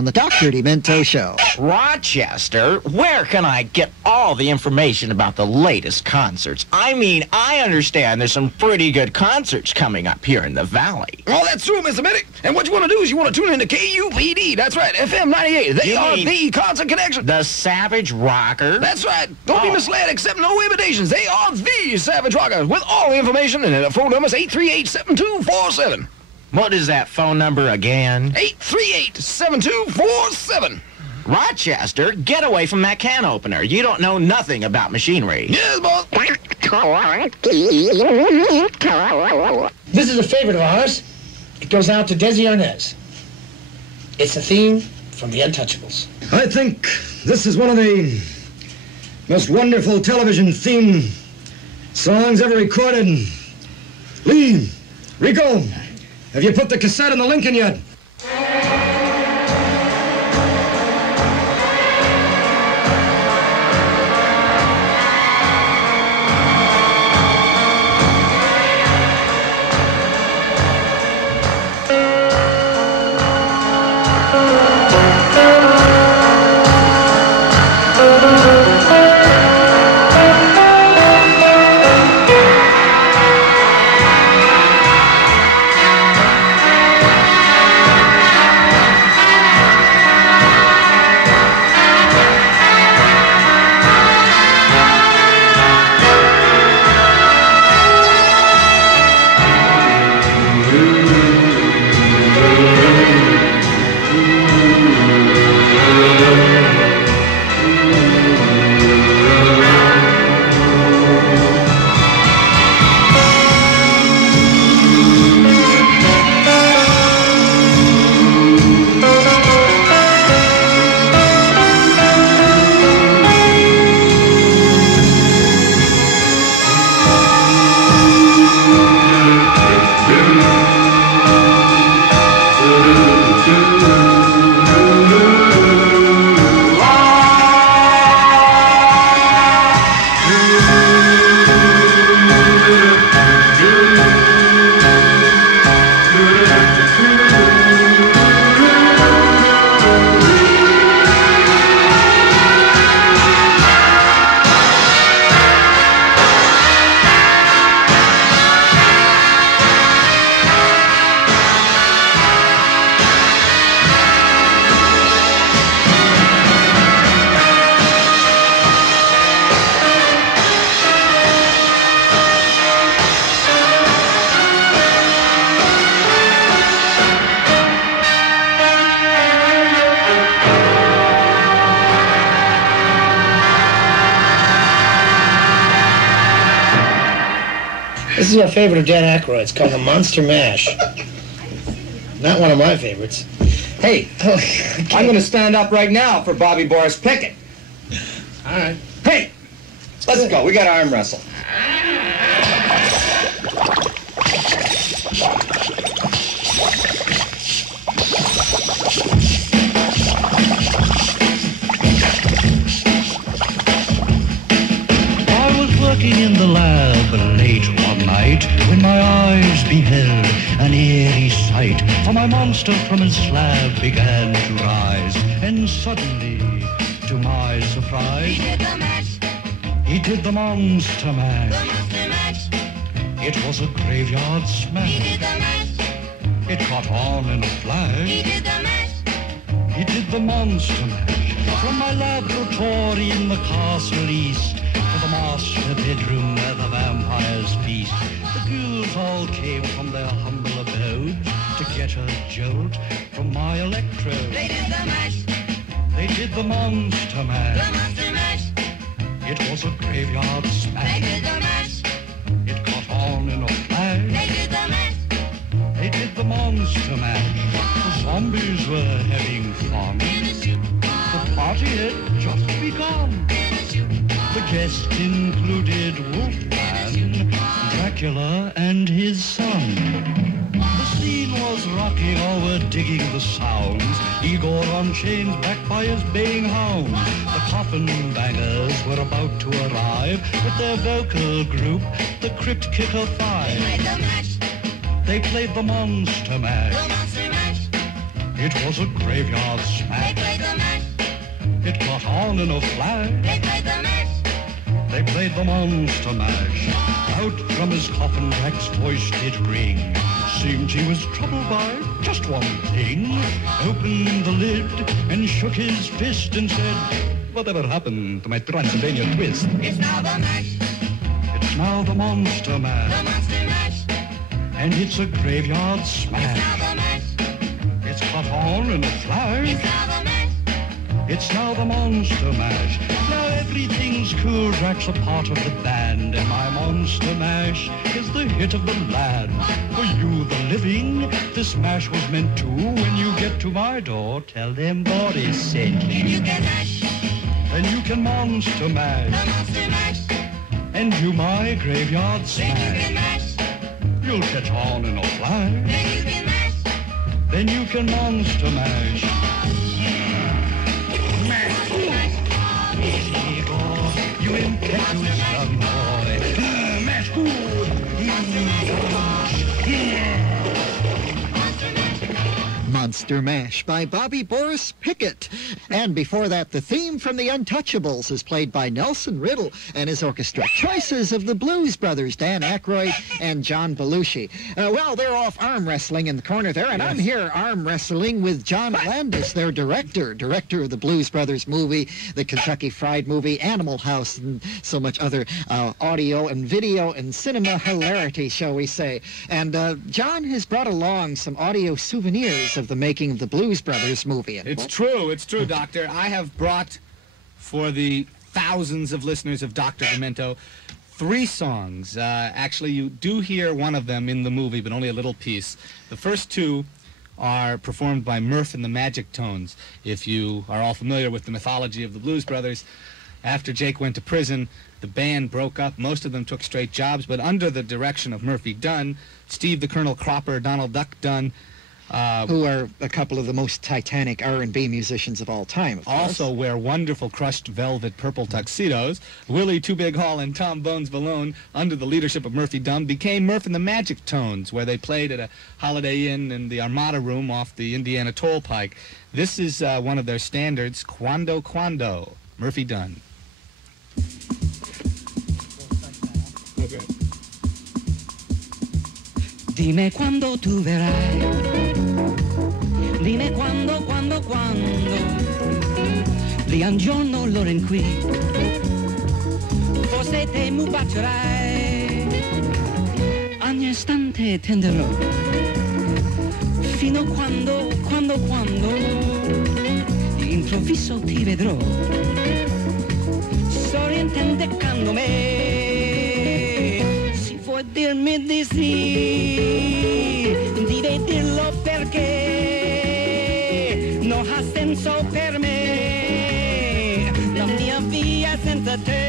on the Dr. Demento Show. Rochester, where can I get all the information about the latest concerts? I mean, I understand there's some pretty good concerts coming up here in the Valley. Oh, that's true, Mr. Medic. And what you want to do is you want to tune into KUPD. That's right, FM 98. They are the concert connection. The Savage Rocker? That's right. Don't be misled. Accept no imitations. They are the Savage Rockers with all the information, and the phone number is 838-7247. What is that phone number again? 838-7247. Rochester, get away from that can opener. You don't know nothing about machinery. Yes, boss. This is a favorite of ours. It goes out to Desi Arnaz. It's a theme from the Untouchables. I think this is one of the most wonderful television theme songs ever recorded. Lee, Rico, have you put the cassette in the Lincoln yet? This is a favorite of Dan Ackroyd. It's called the Monster Mash. Not one of my favorites. Hey, I'm going to stand up right now for Bobby Boris Pickett. All right. Hey, let's go. We got to arm wrestle. I was working in the lab late one night when my eyes beheld an eerie sight. For my monster from his slab began to rise, and suddenly, to my surprise, He did the mash. He did the monster mash. The monster mash. It was a graveyard He smash. did the mash. It caught on in a He flash. did the mash. He did the monster mash. From my laboratory in the castle east to the master bedroom where the vampires feast. The ghouls all came from their humble abodes to get a jolt from my electrode. They did the mash. They did the monster The mash. monster mash. It was a graveyard They smash. did the mash. It caught on in a They flash. did the mash. They did the monster mash. The zombies were having fun. The party had just begun. The guests included Wolfman, Dracula, and his son. The scene was rocking, all were digging the sounds. Igor on chains, backed by his baying hounds. The coffin bangers were about to arrive with their vocal group, the Crypt Kicker They Five. played the mash. They played the monster mash. The monster mash. It was a graveyard They smash. caught on in a flash. They played the mash. They played the Monster Mash. Out from his coffin Jack's voice did ring. Seemed he was troubled by just one thing. Opened the lid and shook his fist and said, "Whatever happened to my Transylvania twist?" It's now the mash. It's now the Monster The Mash. monster mash. And it's a graveyard It's smash. now the mash. It's caught on in a It's flash. now the mash. It's now the Monster Mash. Now everything's cool. Jack's a part of the band, and my Monster Mash is the hit of the land. For you, the living, this mash was meant to. When you get to my door, tell them Boris sent Then you. you can mash. Then you can Monster The Mash monster mash. and do my graveyard Then you can smash. mash. You'll catch on in a flash. Then you can mash. Then you can Monster Mash. You impetuous young boy. Mash good. Monster Mash by Bobby Boris Pickett. And before that, the theme from the Untouchables is played by Nelson Riddle and his orchestra. Choices of the Blues Brothers, Dan Ackroyd and John Belushi. Well, they're off arm wrestling in the corner there, and I'm here arm wrestling with John Landis, their director of the Blues Brothers movie, the Kentucky Fried Movie, Animal House, and so much other audio and video and cinema hilarity, shall we say. And John has brought along some audio souvenirs of the making of the Blues Brothers movie. And It's true, Doctor. I have brought, for the thousands of listeners of Dr. Demento, 3 songs. Actually, you do hear one of them in the movie, but only a little piece. The first 2 are performed by Murph and the Magic Tones. If you are all familiar with the mythology of the Blues Brothers, after Jake went to prison, the band broke up. Most of them took straight jobs, but under the direction of Murphy Dunn, Steve the Colonel Cropper, Donald Duck Dunn, who are a couple of the most titanic R&B musicians of all time, of course. also wear wonderful crushed velvet purple tuxedos. Willie Two Big Hall and Tom Bones Malone, under the leadership of Murphy Dunn, became Murph and the Magic Tones, where they played at a Holiday Inn in the Armada Room off the Indiana Toll Pike. This is one of their standards, Quando, Quando, Murphy Dunn. Okay. Dime quando tu verrai, dime quando, lì un giorno l'ora in cui, forse te mi bacerai, ogni istante tenderò, fino quando, improvviso ti vedrò, sorrientendomi me, si vuoi dirmi di sì, devi dirlo perché non ha senso per me la mia via senza te.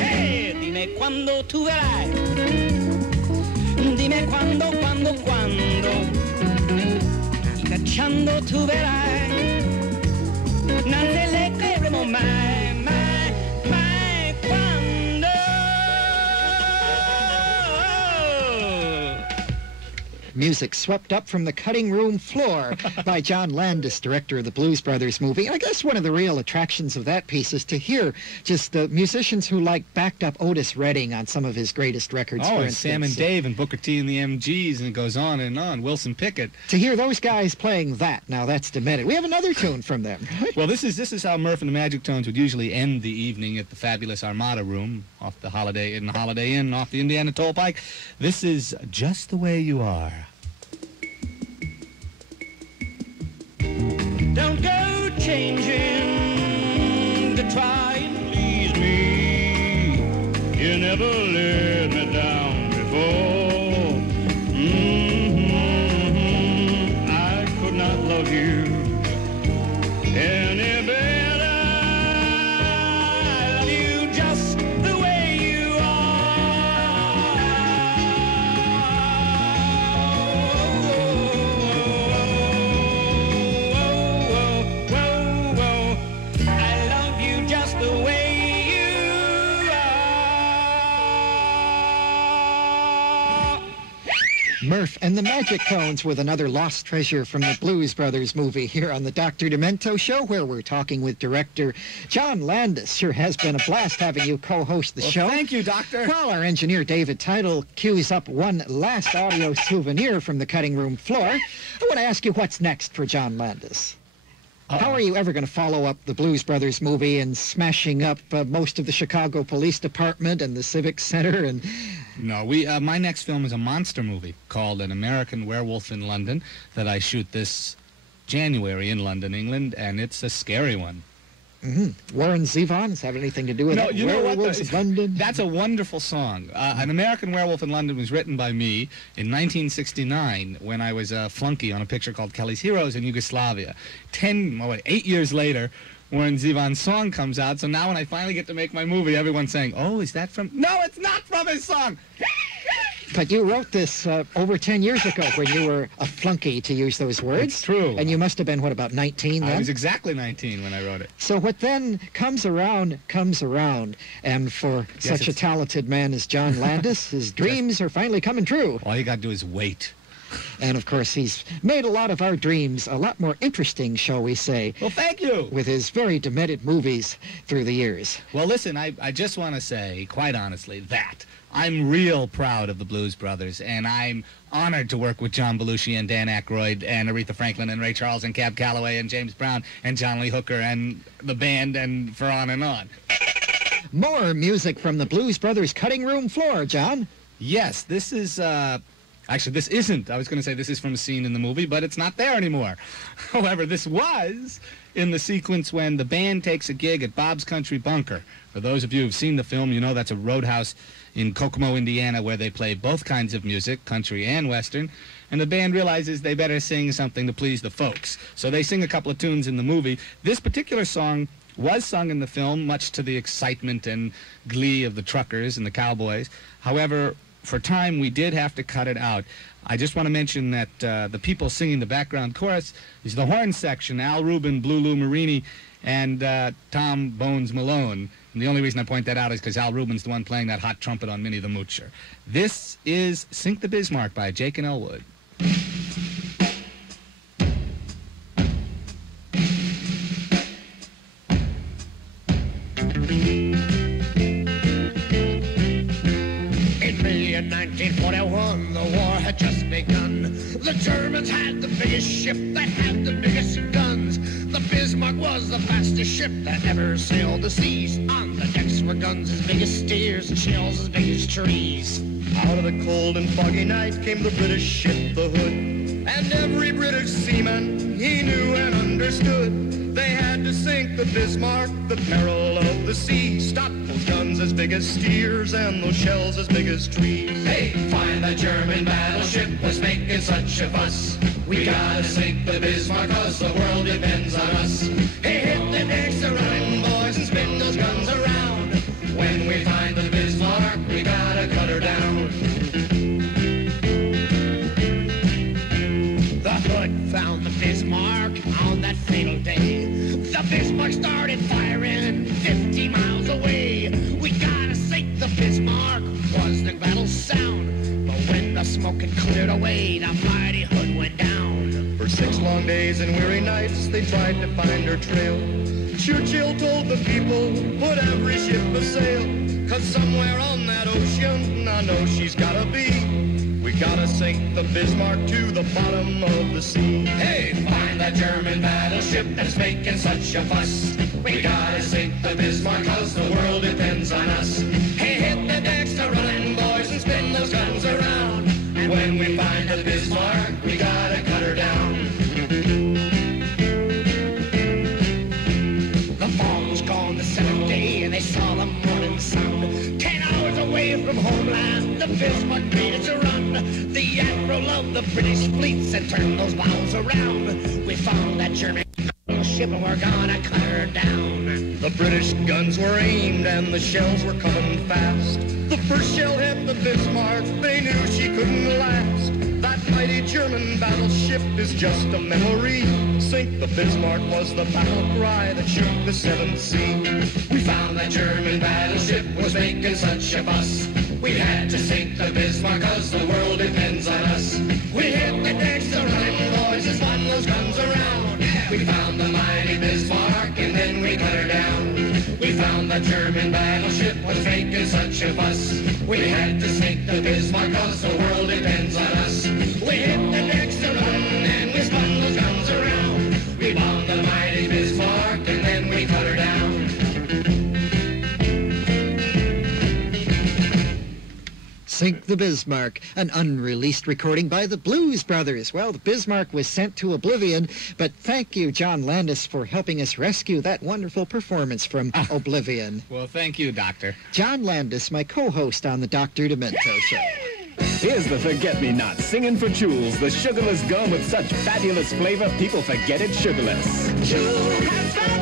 Hey, dimmi quando tu verrai, dimmi quando, cacciando tu verrai, non te le creeremo mai, mai quando. Music swept up from the cutting room floor by John Landis, director of the Blues Brothers movie. And I guess one of the real attractions of that piece is to hear just the musicians who backed up Otis Redding on some of his greatest records, for and instance. Sam and Dave and Booker T and the MGs, and it goes on and on. Wilson Pickett. To hear those guys playing that, now that's demented. We have another tune from them. Well, this is how Murph and the Magic Tones would usually end the evening at the fabulous Armada Room off the Holiday Inn off the Indiana Toll Pike. This is Just the Way You Are. Don't go changing to try and please me. You never let me down before. I could not love you any better. I love you just the way you I love you just the way you are. Murph and the Magic Tones with another lost treasure from the Blues Brothers movie here on the Dr. Demento Show, where we're talking with director John Landis. Sure has been a blast having you co-host the show. Thank you, Doctor. While our engineer David Title cues up one last audio souvenir from the cutting room floor, I want to ask you what's next for John Landis. How are you ever going to follow up the Blues Brothers movie and smashing up most of the Chicago Police Department and the Civic Center? And no, my next film is a monster movie called An American Werewolf in London that I shoot this January in London, England, and it's a scary one. Warren Zevon, does that have anything to do with it? You know what? Werewolves of London? That's a wonderful song. An American Werewolf in London was written by me in 1969 when I was a flunky on a picture called Kelly's Heroes in Yugoslavia. 8 years later, Warren Zevon's song comes out, so now when I finally get to make my movie, everyone's saying, oh, is that from... No, it's not from his song! But you wrote this over 10 years ago when you were a flunky, to use those words. It's true. And you must have been, what, about 19 then? I was exactly 19 when I wrote it. So what then comes around, comes around. And for such a talented man as John Landis, his dreams are finally coming true. All you got to do is wait. And, of course, he's made a lot of our dreams a lot more interesting, shall we say. Well, thank you. With his very demented movies through the years. Well, listen, I just want to say, quite honestly, that I'm real proud of the Blues Brothers, and I'm honored to work with John Belushi and Dan Ackroyd and Aretha Franklin and Ray Charles and Cab Calloway and James Brown and John Lee Hooker and the band and for on and on. More music from the Blues Brothers cutting room floor, John. Yes, this is... Actually, this isn't. I was going to say this is from a scene in the movie, but it's not there anymore. However, this was in the sequence when the band takes a gig at Bob's Country Bunker. For those of you who've seen the film, you know that's a roadhouse in Kokomo, Indiana, where they play both kinds of music, country and western, and the band realizes they better sing something to please the folks. So they sing a couple of tunes in the movie. This particular song was sung in the film, much to the excitement and glee of the truckers and the cowboys. However, for time, we did have to cut it out. I just want to mention that the people singing the background chorus is the horn section, Al Rubin, Blue Lou Marini, and Tom Bones Malone. And the only reason I point that out is because Al Rubin's the one playing that hot trumpet on Minnie the Moocher. This is Sink the Bismarck by Jake and Elwood. In 1941, the war had just begun. The Germans had the biggest ship that had the biggest guns. The Bismarck was the fastest ship that ever sailed the seas. On the decks were guns as big as steers and shells as big as trees. Out of the cold and foggy night came the British ship, the Hood. And every British seaman, he knew and understood. They had to sink the Bismarck, the peril of the sea. Stop those guns as big as steers and those shells as big as trees. Hey, find that German battleship was making such a fuss. We gotta sink the Bismarck 'cause the world depends on us. Hey, hit the decks a running, boys, and spin those guns around. When we find the Bismarck, we gotta cut her down. The Hood found the Bismarck on that fatal day. The Bismarck started firing 50 miles away. We gotta sink the Bismarck, was the battle sound. But when the smoke had cleared away, the mighty Hood went down. For 6 long days and weary nights, they tried to find her trail. Churchill told the people, put every ship a sail. 'Cause somewhere on that ocean, I know she's gotta be. We gotta sink the Bismarck to the bottom of the sea. Hey, find that German battleship that's making such a fuss. We gotta sink the Bismarck 'cause the world depends on us. Hey, hit the decks a running, boys, and spin those guns around. And when we find the Bismarck, we gotta cut her down. The fall was gone the 7th day, and they saw the morning sun. 10 hours away from homeland, the Bismarck made its run. The admiral of the British fleets had turned those bows around. We found that German ship and we're gonna cut her down. The British guns were aimed and the shells were coming fast. The first shell hit the Bismarck, they knew she couldn't last. That mighty German battleship is just a memory. Sink the Bismarck was the battle cry that shook the 7th sea. We found that German battleship was making such a fuss. We had to sink the Bismarck 'cause the world depends on us. We hit the decks to run, boys, and spun those guns around. We found the mighty Bismarck and then we cut her down. We found the German battleship was making such a fuss. We had to sink the Bismarck 'cause the world depends on us. We hit the decks to run and we spun those guns around. We bombed the mighty Bismarck and then we cut her down. Sink the Bismarck, an unreleased recording by the Blues Brothers. Well, the Bismarck was sent to oblivion, but thank you, John Landis, for helping us rescue that wonderful performance from oblivion. Well, thank you, Doctor. John Landis, my co-host on the Dr. Demento Show. Here's the Forget-Me-Not singing for Jules, the sugarless gum with such fabulous flavor people forget it's sugarless. Jules has